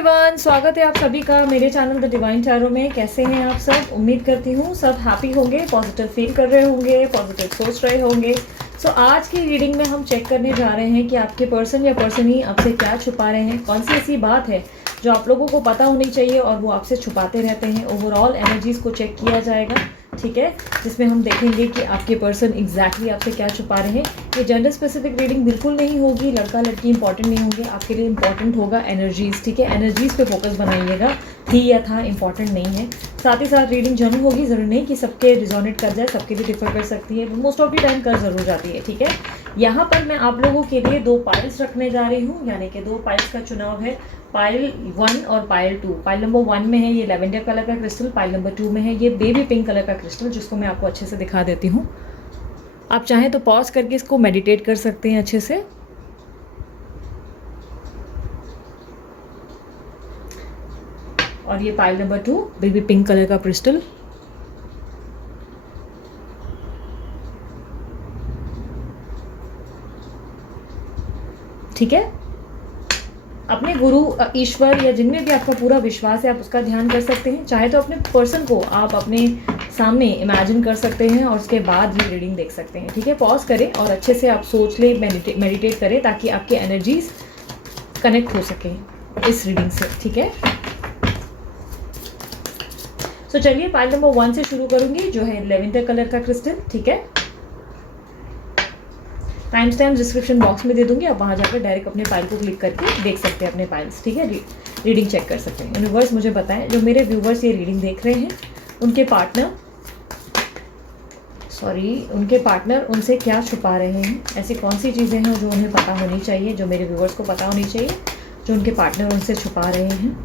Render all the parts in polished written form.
Everyone, स्वागत है आप सभी का मेरे चैनल द डिवाइन टैरो में। कैसे हैं आप सब? उम्मीद करती हूँ सब हैप्पी होंगे, पॉजिटिव फील कर रहे होंगे, पॉजिटिव सोच रहे होंगे। सो आज की रीडिंग में हम चेक करने जा रहे हैं कि आपके पर्सन या पर्सन ही आपसे क्या छुपा रहे हैं। कौन सी ऐसी बात है जो आप लोगों को पता होनी चाहिए और वो आपसे छुपाते रहते हैं। ओवरऑल एनर्जीज़ को चेक किया जाएगा, ठीक है, जिसमें हम देखेंगे कि आपके पर्सन एग्जैक्टली आपसे क्या छुपा रहे हैं। ये जेंडर स्पेसिफिक रीडिंग बिल्कुल नहीं होगी, लड़का लड़की इंपॉर्टेंट नहीं होंगे, आपके लिए इंपॉर्टेंट होगा एनर्जीज, ठीक है। एनर्जीज पे फोकस बनाइएगा, थी या था इंपॉर्टेंट नहीं है। साथ ही साथ रीडिंग जनरल होगी, ज़रूरी नहीं कि सबके रिजोनेट कर जाए, सबके लिए डिफर कर सकती है, मोस्ट ऑफ द टाइम कर ज़रूर जाती है, ठीक है। यहाँ पर मैं आप लोगों के लिए दो पाइल्स रखने जा रही हूँ, यानी कि दो पाइल्स का चुनाव है, पाइल 1 और पाइल 2। पाइल नंबर 1 में है ये लेवेंडर कलर का क्रिस्टल, पाइल नंबर 2 में है ये बेबी पिंक कलर का क्रिस्टल, जिसको मैं आपको अच्छे से दिखा देती हूँ। आप चाहें तो पॉज करके इसको मेडिटेट कर सकते हैं अच्छे से। और ये pile number 2 baby pink colour का क्रिस्टल। ठीक है, अपने गुरु ईश्वर या जिनमें भी आपका पूरा विश्वास है आप उसका ध्यान कर सकते हैं। चाहे तो अपने पर्सन को आप अपने सामने इमेजिन कर सकते हैं और उसके बाद ये रीडिंग देख सकते हैं, ठीक है। पॉज करें और अच्छे से आप सोच लें, मेडिटेट करें, ताकि आपके एनर्जीज कनेक्ट हो सके इस रीडिंग से, ठीक है। सो चलिए पाइल नंबर 1 से शुरू करूंगी, जो है लेवेंडर कलर का क्रिस्टल, ठीक है। टाइम स्टैम्प डिस्क्रिप्शन बॉक्स में दे दूंगी, आप वहाँ जाकर डायरेक्ट अपने फाइल को क्लिक करके देख सकते हैं अपने फाइल्स, ठीक है। रीडिंग चेक कर सकते हैं। यूनिवर्स मुझे बताएं, जो मेरे व्यूवर्स ये रीडिंग देख रहे हैं उनके पार्टनर उनसे क्या छुपा रहे हैं। ऐसी कौन सी चीज़ें हैं जो उन्हें पता होनी चाहिए, जो मेरे व्यूवर्स को पता होनी चाहिए, जो उनके पार्टनर उनसे छुपा रहे हैं।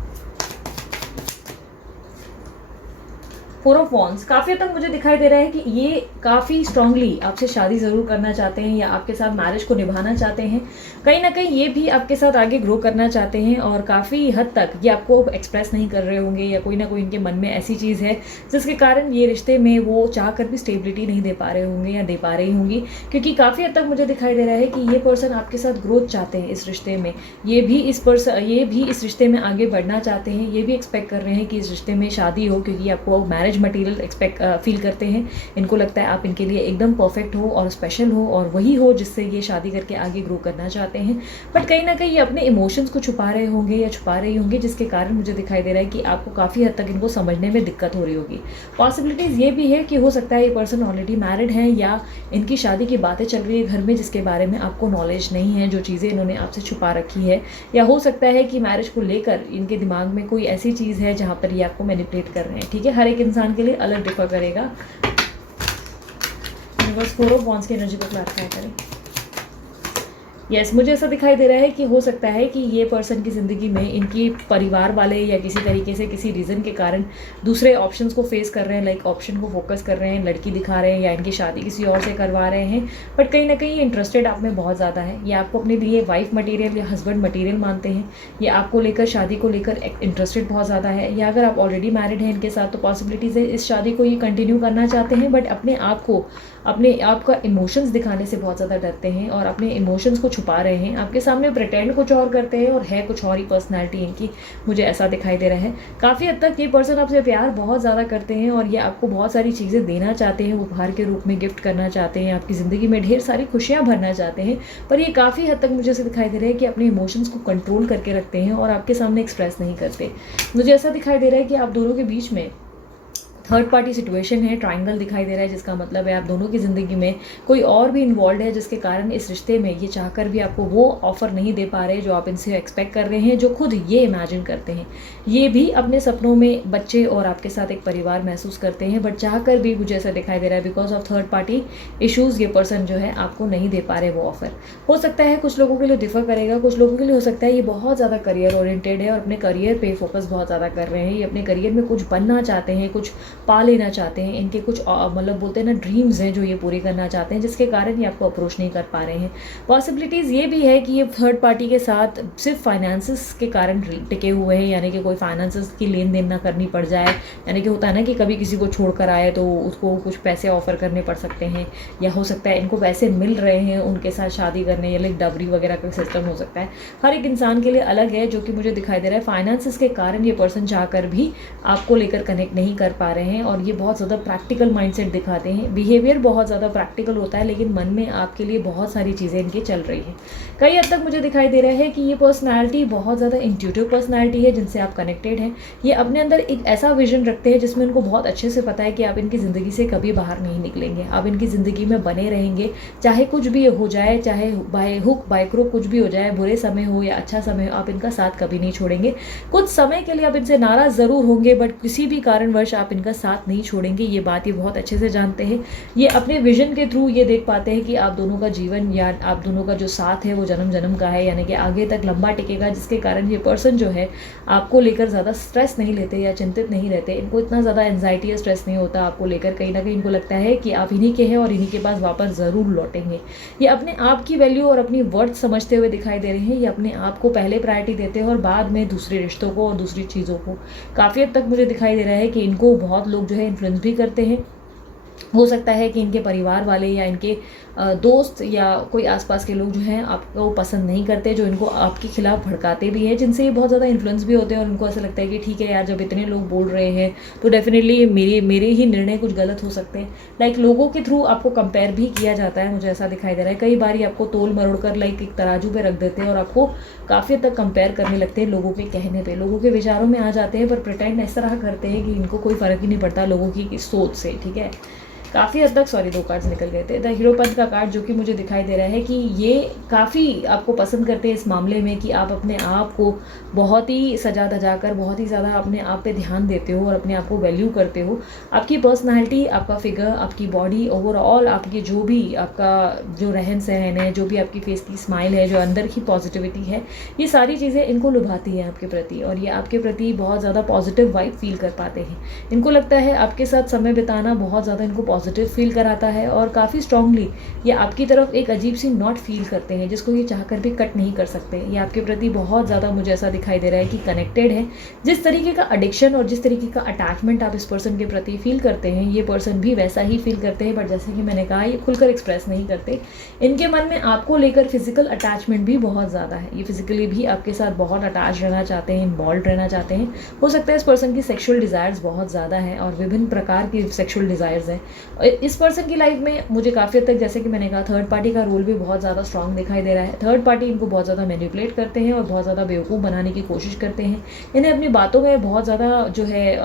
4 ऑफ वॉन्ड्स काफ़ी हद तक मुझे दिखाई दे रहा है कि ये काफ़ी स्ट्रांगली आपसे शादी ज़रूर करना चाहते हैं या आपके साथ मैरिज को निभाना चाहते हैं। कहीं ना कहीं ये भी आपके साथ आगे ग्रो करना चाहते हैं और काफ़ी हद तक ये आपको एक्सप्रेस नहीं कर रहे होंगे, या कोई ना कोई इनके मन में ऐसी चीज़ है जिसके कारण ये रिश्ते में वो चाह कर भी स्टेबिलिटी नहीं दे पा रहे होंगे या दे पा रही होंगी। क्योंकि काफ़ी हद तक मुझे दिखाई दे रहा है कि ये पर्सन आपके साथ ग्रोथ चाहते हैं इस रिश्ते में, ये भी इस रिश्ते में आगे बढ़ना चाहते हैं, ये भी एक्सपेक्ट कर रहे हैं कि इस रिश्ते में शादी हो, क्योंकि आपको मैरिज मटेरियल फील करते हैं। इनको लगता है आप इनके लिए एकदम परफेक्ट हो और स्पेशल हो और वही हो जिससे ये शादी करके आगे ग्रो करना चाहते हैं। बट कहीं ना कहीं ये अपने इमोशंस को छुपा रहे होंगे या छुपा रही होंगी, जिसके कारण मुझे दिखाई दे रहा है कि आपको काफ़ी हद तक इनको समझने में दिक्कत हो रही होगी। पॉसिबिलिटीज़ ये भी है कि हो सकता है ये पर्सन ऑलरेडी मैरिड हैं या इनकी शादी की बातें चल रही है घर में, जिसके बारे में आपको नॉलेज नहीं है, जो चीज़ें इन्होंने आपसे छुपा रखी है। या हो सकता है कि मैरिज को लेकर इनके दिमाग में कोई ऐसी चीज़ है जहाँ पर ये आपको मैनिपुलेट कर रहे हैं, ठीक है। हर एक इंसान के लिए अलग डिफर करेगा। यूनिवर्स 4 ऑफ वॉन्ड्स की एनर्जी को क्लैरिफाई करें। मुझे ऐसा दिखाई दे रहा है कि हो सकता है कि ये पर्सन की ज़िंदगी में इनकी परिवार वाले या किसी तरीके से किसी रीज़न के कारण दूसरे ऑप्शंस को फेस कर रहे हैं, लाइक ऑप्शन को फोकस कर रहे हैं, लड़की दिखा रहे हैं या इनकी शादी किसी और से करवा रहे हैं। बट कहीं ना कहीं ये इंटरेस्टेड आप में बहुत ज़्यादा है, ये आपको अपने लिए वाइफ मटीरियल या हस्बैंड मटीरियल मानते हैं, ये आपको लेकर शादी को लेकर इंटरेस्टेड बहुत ज़्यादा है। या अगर आप ऑलरेडी मैरिड हैं इनके साथ तो पॉसिबिलिटीज़ है इस शादी को ये कंटिन्यू करना चाहते हैं, बट अपने आप का इमोशंस दिखाने से बहुत ज़्यादा डरते हैं और अपने इमोशंस को छुपा रहे हैं। आपके सामने प्रिटेंड कुछ और करते हैं और है कुछ और ही पर्सनैलिटी इनकी, मुझे ऐसा दिखाई दे रहा है। काफ़ी हद तक ये पर्सन आपसे प्यार बहुत ज़्यादा करते हैं और ये आपको बहुत सारी चीज़ें देना चाहते हैं, उपहार के रूप में गिफ्ट करना चाहते हैं, आपकी ज़िंदगी में ढेर सारी खुशियाँ भरना चाहते हैं। पर ये काफ़ी हद तक मुझे ऐसा दिखाई दे रहा है कि अपने इमोशंस को कंट्रोल करके रखते हैं और आपके सामने एक्सप्रेस नहीं करते। मुझे ऐसा दिखाई दे रहा है कि आप दोनों के बीच में थर्ड पार्टी सिचुएशन है, ट्रायंगल दिखाई दे रहा है, जिसका मतलब है आप दोनों की ज़िंदगी में कोई और भी इन्वॉल्व है, जिसके कारण इस रिश्ते में ये चाहकर भी आपको वो ऑफ़र नहीं दे पा रहे जो आप इनसे एक्सपेक्ट कर रहे हैं, जो खुद ये इमेजिन करते हैं। ये भी अपने सपनों में बच्चे और आपके साथ एक परिवार महसूस करते हैं, बट चाहकर भी मुझे ऐसा दिखाई दे रहा है because of third party issues ये पर्सन जो है आपको नहीं दे पा रहे वो ऑफ़र। हो सकता है कुछ लोगों के लिए डिफ़र करेगा, कुछ लोगों के लिए हो सकता है ये बहुत ज़्यादा करियर ओरिएंटेड है और अपने करियर पर फोकस बहुत ज़्यादा कर रहे हैं, ये अपने करियर में कुछ बनना चाहते हैं, कुछ पा लेना चाहते हैं, इनके कुछ मतलब बोलते हैं ना ड्रीम्स हैं जो ये पूरे करना चाहते हैं, जिसके कारण ये आपको अप्रोच नहीं कर पा रहे हैं। पॉसिबिलिटीज़ ये भी है कि ये थर्ड पार्टी के साथ सिर्फ फाइनेंसिस के कारण टिके हुए हैं, यानी कि कोई फाइनेंसिस की लेन देन ना करनी पड़ जाए, यानी कि होता है ना कि कभी किसी को छोड़कर आए तो उसको कुछ पैसे ऑफर करने पड़ सकते हैं, या हो सकता है इनको पैसे मिल रहे हैं उनके साथ शादी करने, या लाइक डबरी वगैरह का सिस्टम हो सकता है। हर एक इंसान के लिए अलग है, जो कि मुझे दिखाई दे रहा है फाइनेंसिस के कारण ये पर्सन चाहकर भी आपको लेकर कनेक्ट नहीं कर पा रहे हैं। और ये बहुत ज़्यादा प्रैक्टिकल माइंडसेट दिखाते हैं, बिहेवियर बहुत ज़्यादा प्रैक्टिकल होता है, लेकिन मन में आपके लिए बहुत सारी चीज़ें इनकी चल रही हैं। कई हद तक मुझे दिखाई दे रहा है कि ये पर्सनैलिटी बहुत ज़्यादा इंट्यूटिव पर्सनैलिटी है जिनसे आप कनेक्टेड हैं। ये अपने अंदर एक ऐसा विजन रखते हैं जिसमें उनको बहुत अच्छे से पता है कि आप इनकी ज़िंदगी से कभी बाहर नहीं निकलेंगे, आप इनकी ज़िंदगी में बने रहेंगे, चाहे कुछ भी हो जाए, चाहे बाय हुक बाय क्रुक कुछ भी हो जाए, बुरे समय हो या अच्छा समय हो, आप इनका साथ कभी नहीं छोड़ेंगे। कुछ समय के लिए आप इनसे नाराज़ ज़रूर होंगे, बट किसी भी कारणवश आप इनका साथ नहीं छोड़ेंगे, ये बात ये बहुत अच्छे से जानते हैं। ये अपने विजन के थ्रू ये देख पाते हैं कि आप दोनों का जीवन या आप दोनों का जो साथ है वो जन्म जन्म का है, यानी कि आगे तक लंबा टिकेगा, जिसके कारण ये पर्सन जो है आपको लेकर ज़्यादा स्ट्रेस नहीं लेते या चिंतित नहीं रहते। इनको इतना ज़्यादा एंजाइटी या स्ट्रेस नहीं होता आपको लेकर, कहीं ना कहीं इनको लगता है कि आप इन्हीं के हैं और इन्हीं के पास वापस ज़रूर लौटेंगे। ये अपने आप की वैल्यू और अपनी वर्थ समझते हुए दिखाई दे रहे हैं। ये अपने आप को पहले प्रायोरिटी देते हैं और बाद में दूसरे रिश्तों को और दूसरी चीज़ों को। काफ़ी हद तक मुझे दिखाई दे रहा है कि इनको बहुत लोग जो है इन्फ्लुएंस भी करते हैं। हो सकता है कि इनके परिवार वाले या इनके दोस्त या कोई आसपास के लोग जो हैं आपको पसंद नहीं करते, जो इनको आपके खिलाफ भड़काते भी हैं, जिनसे ये बहुत ज़्यादा इन्फ्लुएंस भी होते हैं और उनको ऐसा लगता है कि ठीक है यार, जब इतने लोग बोल रहे हैं तो डेफिनेटली मेरे ही निर्णय कुछ गलत हो सकते हैं। लाइक लोगों के थ्रू आपको कंपेयर भी किया जाता है, मुझे ऐसा दिखाई दे रहा है। कई बार ये आपको तोल मरोड़ कर लाइक एक तराजू पे रख देते हैं और आपको काफ़ी हद तक कंपेयर करने लगते हैं लोगों के कहने पर, लोगों के विचारों में आ जाते हैं, पर प्रिटेंड इस तरह करते हैं कि इनको कोई फ़र्क ही नहीं पड़ता लोगों की सोच से। ठीक है, काफ़ी हद तक दो कार्ड्स निकल गए थे। द हीरोपंथ का कार्ड जो कि मुझे दिखाई दे रहा है कि ये काफ़ी आपको पसंद करते हैं इस मामले में कि आप अपने आप को बहुत ही सजा धजा कर बहुत ही ज़्यादा अपने आप पे ध्यान देते हो और अपने आप को वैल्यू करते हो। आपकी पर्सनालिटी, आपका फिगर, आपकी बॉडी, ओवरऑल आपकी जो भी आपका जो रहन सहन है, जो भी आपकी फेस की स्माइल है, जो अंदर की पॉजिटिविटी है, ये सारी चीज़ें इनको लुभाती हैं आपके प्रति, और ये आपके प्रति बहुत ज़्यादा पॉजिटिव वाइब फील कर पाते हैं। इनको लगता है आपके साथ समय बिताना बहुत ज़्यादा इनको पॉजिटिव फील कराता है, और काफ़ी स्ट्रांगली ये आपकी तरफ एक अजीब सी नॉट फील करते हैं जिसको ये चाहकर भी कट नहीं कर सकते। ये आपके प्रति बहुत ज़्यादा मुझे ऐसा दिखाई दे रहा है कि कनेक्टेड है। जिस तरीके का एडिक्शन और जिस तरीके का अटैचमेंट आप इस पर्सन के प्रति फील करते हैं, ये पर्सन भी वैसा ही फील करते हैं, बट जैसे कि मैंने कहा ये खुलकर एक्सप्रेस नहीं करते। इनके मन में आपको लेकर फिजिकल अटैचमेंट भी बहुत ज़्यादा है, ये फिजिकली भी आपके साथ बहुत अटैच रहना चाहते हैं, इन्वॉल्व रहना चाहते हैं। हो सकता है इस पर्सन की सेक्शुअल डिज़ायर्स बहुत ज़्यादा हैं और विभिन्न प्रकार की सेक्शुअल डिज़ायर्स हैं। इस पर्सन की लाइफ में मुझे काफ़ी हद तक, जैसे कि मैंने कहा, थर्ड पार्टी का रोल भी बहुत ज़्यादा स्ट्रांग दिखाई दे रहा है। थर्ड पार्टी इनको बहुत ज़्यादा मैनिपुलेट करते हैं और बहुत ज़्यादा बेवकूफ़ बनाने की कोशिश करते हैं। इन्हें अपनी बातों में बहुत ज़्यादा जो है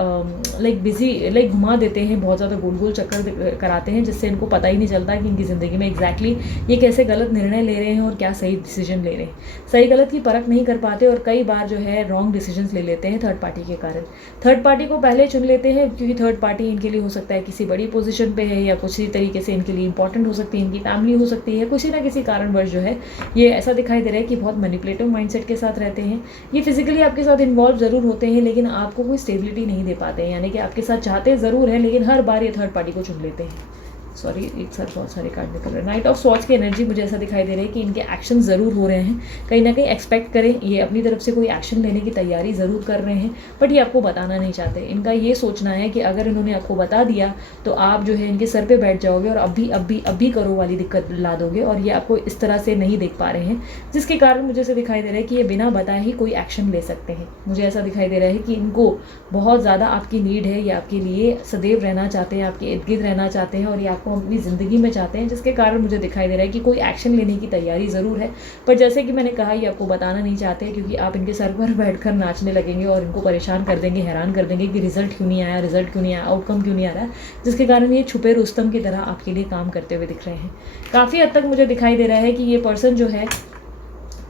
लाइक बिजी लाइक घुमा देते हैं, बहुत ज़्यादा गोल गोल चक्कर कराते हैं, जिससे इनको पता ही नहीं चलता कि इनकी ज़िंदगी में एग्जैक्टली ये कैसे गलत निर्णय ले रहे हैं और क्या सही डिसीजन ले रहे हैं। सही गलत की परख नहीं कर पाते और कई बार जो है रॉन्ग डिसीजंस ले लेते हैं थर्ड पार्टी के कारण। थर्ड पार्टी को पहले चुन लेते हैं क्योंकि थर्ड पार्टी इनके लिए हो सकता है किसी बड़ी पोजीशन पे है, या किसी तरीके से इनके लिए इंपॉर्टेंट हो सकती है, इनकी फैमिली हो सकती है, किसी ना किसी कारणवश जो है ये ऐसा दिखाई दे रहा है कि बहुत मैनिपुलेटिव माइंडसेट के साथ रहते हैं। ये फिजिकली आपके साथ इन्वॉल्व ज़रूर होते हैं, लेकिन आपको कोई स्टेबिलिटी नहीं दे पाते हैं, यानी कि आपके साथ चाहते ज़रूर हैं, लेकिन हर बार ये थर्ड पार्टी को चुन लेते हैं। सॉरी, एक साथ बहुत सारे कार्ड निकल रहे हैं। नाइट ऑफ स्वॉर्ड्स की एनर्जी मुझे ऐसा दिखाई दे रही है कि इनके एक्शन ज़रूर हो रहे हैं, कहीं ना कहीं एक्सपेक्ट करें, ये अपनी तरफ से कोई एक्शन लेने की तैयारी ज़रूर कर रहे हैं, बट ये आपको बताना नहीं चाहते। इनका ये सोचना है कि अगर इन्होंने आपको बता दिया तो आप जो है इनके सर पे बैठ जाओगे और अभी करो वाली दिक्कत ला दोगे, और ये आपको इस तरह से नहीं देख पा रहे हैं, जिसके कारण मुझे ऐसा दिखाई दे रहा है कि ये बिना बताए ही कोई एक्शन ले सकते हैं। मुझे ऐसा दिखाई दे रहा है कि इनको बहुत ज़्यादा आपकी नीड है, ये आपके लिए सदैव रहना चाहते हैं, आपके इर्द गिर्द रहना चाहते हैं, और ये आपको अपनी ज़िंदगी में चाहते हैं, जिसके कारण मुझे दिखाई दे रहा है कि कोई एक्शन लेने की तैयारी ज़रूर है, पर जैसे कि मैंने कहा ये आपको बताना नहीं चाहते, क्योंकि आप इनके सर पर बैठकर नाचने लगेंगे और इनको परेशान कर देंगे, हैरान कर देंगे कि रिजल्ट क्यों नहीं आया, आउटकम क्यों नहीं आ रहा है, जिसके कारण ये छुपे रुस्तम की तरह आपके लिए काम करते हुए दिख रहे हैं। काफ़ी हद तक मुझे दिखाई दे रहा है कि ये पर्सन जो है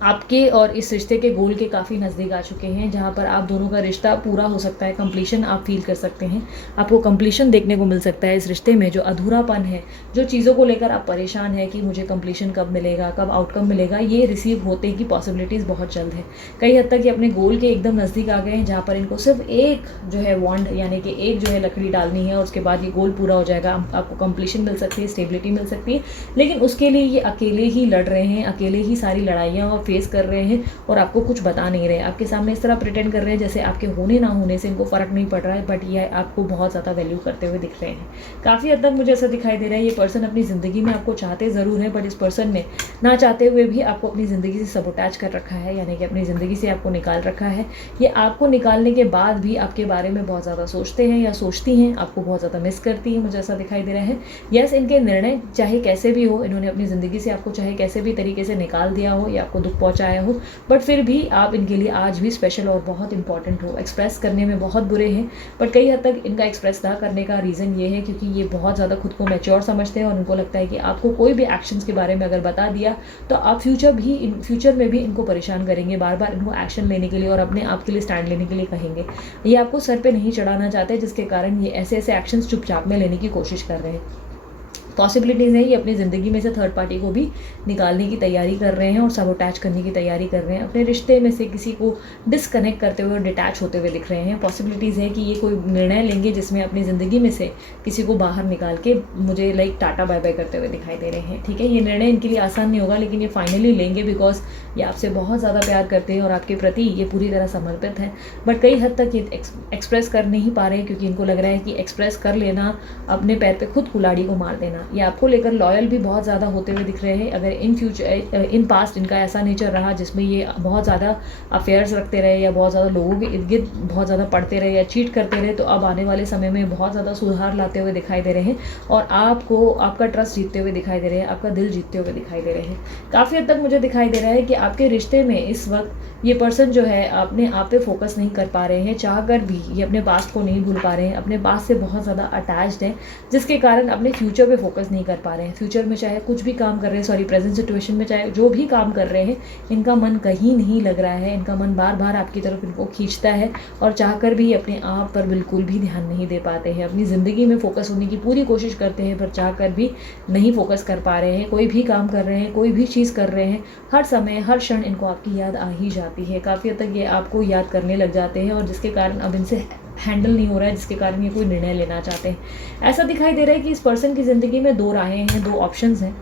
आपके और इस रिश्ते के गोल के काफ़ी नज़दीक आ चुके हैं, जहाँ पर आप दोनों का रिश्ता पूरा हो सकता है, कंप्लीशन आप फील कर सकते हैं। आपको कंप्लीशन देखने को मिल सकता है इस रिश्ते में। जो अधूरापन है, जो चीज़ों को लेकर आप परेशान हैं कि मुझे कंप्लीशन कब मिलेगा, कब आउटकम मिलेगा, ये रिसीव होने की पॉसिबिलिटीज़ बहुत जल्द है। कई हद तक ये अपने गोल के एकदम नज़दीक आ गए हैं, जहाँ पर इनको सिर्फ एक जो है वॉन्ड यानी कि एक जो है लकड़ी डालनी है और उसके बाद ये गोल पूरा हो जाएगा। आपको कंप्लीशन मिल सकती है, स्टेबिलिटी मिल सकती है, लेकिन उसके लिए ये अकेले ही लड़ रहे हैं, अकेले ही सारी लड़ाइयाँ और फेस कर रहे हैं और आपको कुछ बता नहीं रहे। आपके सामने इस तरह प्रिटेंड कर रहे हैं जैसे आपके होने ना होने से इनको फ़र्क नहीं पड़ रहा है, बट ये आपको बहुत ज़्यादा वैल्यू करते हुए दिख रहे हैं। काफ़ी हद तक मुझे ऐसा दिखाई दे रहा है ये पर्सन अपनी ज़िंदगी में आपको चाहते ज़रूर है, बट इस पर्सन ने ना चाहते हुए भी आपको अपनी ज़िंदगी से सबोटैच कर रखा है, यानी कि अपनी ज़िंदगी से आपको निकाल रखा है। ये आपको निकालने के बाद भी आपके बारे में बहुत ज़्यादा सोचते हैं या सोचती हैं, आपको बहुत ज़्यादा मिस करती हैं, मुझे ऐसा दिखाई दे रहा है। यस, इनके निर्णय चाहे कैसे भी हो, इन्होंने अपनी ज़िंदगी से आपको चाहे कैसे भी तरीके से निकाल दिया हो या आपको दुख पहुँचाया हो, बट फिर भी आप इनके लिए आज भी स्पेशल और बहुत इंपॉर्टेंट हो। एक्सप्रेस करने में बहुत बुरे हैं, बट कई हद तक इनका एक्सप्रेस ना करने का रीज़न ये है क्योंकि ये बहुत ज़्यादा खुद को मैच्योर समझते हैं और उनको लगता है कि आपको कोई भी एक्शंस के बारे में अगर बता दिया तो आप फ्यूचर में भी इनको परेशान करेंगे, बार बार इनको एक्शन लेने के लिए और अपने आप के लिए स्टैंड लेने के लिए कहेंगे। ये आपको सर पे नहीं चढ़ाना चाहते, जिसके कारण ये ऐसे ऐसे एक्शंस चुपचाप में लेने की कोशिश कर रहे हैं। पॉसिबिलिटीज़ है ये अपनी ज़िंदगी में से थर्ड पार्टी को भी निकालने की तैयारी कर रहे हैं और सबोटैच करने की तैयारी कर रहे हैं। अपने रिश्ते में से किसी को डिसकनेक्ट करते हुए और डिटैच होते हुए दिख रहे हैं। पॉसिबिलिटीज़ है कि ये कोई निर्णय लेंगे जिसमें अपनी ज़िंदगी में से किसी को बाहर निकाल के मुझे लाइक टाटा बाय बाय करते हुए दिखाई दे रहे हैं। ठीक है, ये निर्णय इनके लिए आसान नहीं होगा, लेकिन ये फाइनली लेंगे बिकॉज ये आपसे बहुत ज़्यादा प्यार करते हैं और आपके प्रति ये पूरी तरह समर्पित हैं। बट कई हद तक ये एक्सप्रेस कर नहीं पा रहे हैं क्योंकि इनको लग रहा है कि एक्सप्रेस कर लेना अपने पैर पे खुद कुल्हाड़ी को मार देना। ये आपको लेकर लॉयल भी बहुत ज़्यादा होते हुए दिख रहे हैं। अगर इन पास्ट इनका ऐसा नेचर रहा जिसमें ये बहुत ज़्यादा अफेयर्स रखते रहे या बहुत ज़्यादा लोगों के इर्द गिर्द बहुत ज़्यादा पढ़ते रहे या चीट करते रहे, तो अब आने वाले समय में बहुत ज़्यादा सुधार लाते हुए दिखाई दे रहे हैं और आपको आपका ट्रस्ट जीतते हुए दिखाई दे रहे हैं, आपका दिल जीतते हुए दिखाई दे रहे हैं। काफ़ी हद तक मुझे दिखाई दे रहा है कि आपके रिश्ते में इस वक्त ये पर्सन जो है अपने आप पे फोकस नहीं कर पा रहे हैं, चाह कर भी ये अपने पास्ट को नहीं भूल पा रहे हैं, अपने पास्ट से बहुत ज़्यादा अटैच्ड हैं, जिसके कारण अपने फ्यूचर पे फोकस नहीं कर पा रहे हैं। फ्यूचर में चाहे कुछ भी काम कर रहे हैं, प्रेजेंट सिचुएशन में चाहे जो भी काम कर रहे हैं, इनका मन कहीं नहीं लग रहा है। इनका मन बार बार आपकी तरफ इनको खींचता है और चाहकर भी अपने आप पर बिल्कुल भी ध्यान नहीं दे पाते हैं। अपनी ज़िंदगी में फोकस होने की पूरी कोशिश करते हैं पर चाहकर भी नहीं फोकस कर पा रहे हैं। कोई भी काम कर रहे हैं, कोई भी चीज़ कर रहे हैं, हर समय हर क्षण इनको आपकी याद आ ही जाती है। काफ़ी हद तक ये आपको याद करने लग जाते हैं और जिसके कारण अब इनसे हैंडल नहीं हो रहा है, जिसके कारण ये कोई निर्णय लेना चाहते हैं। ऐसा दिखाई दे रहा है कि इस पर्सन की ज़िंदगी में दो राहें हैं, दो ऑप्शंस हैं,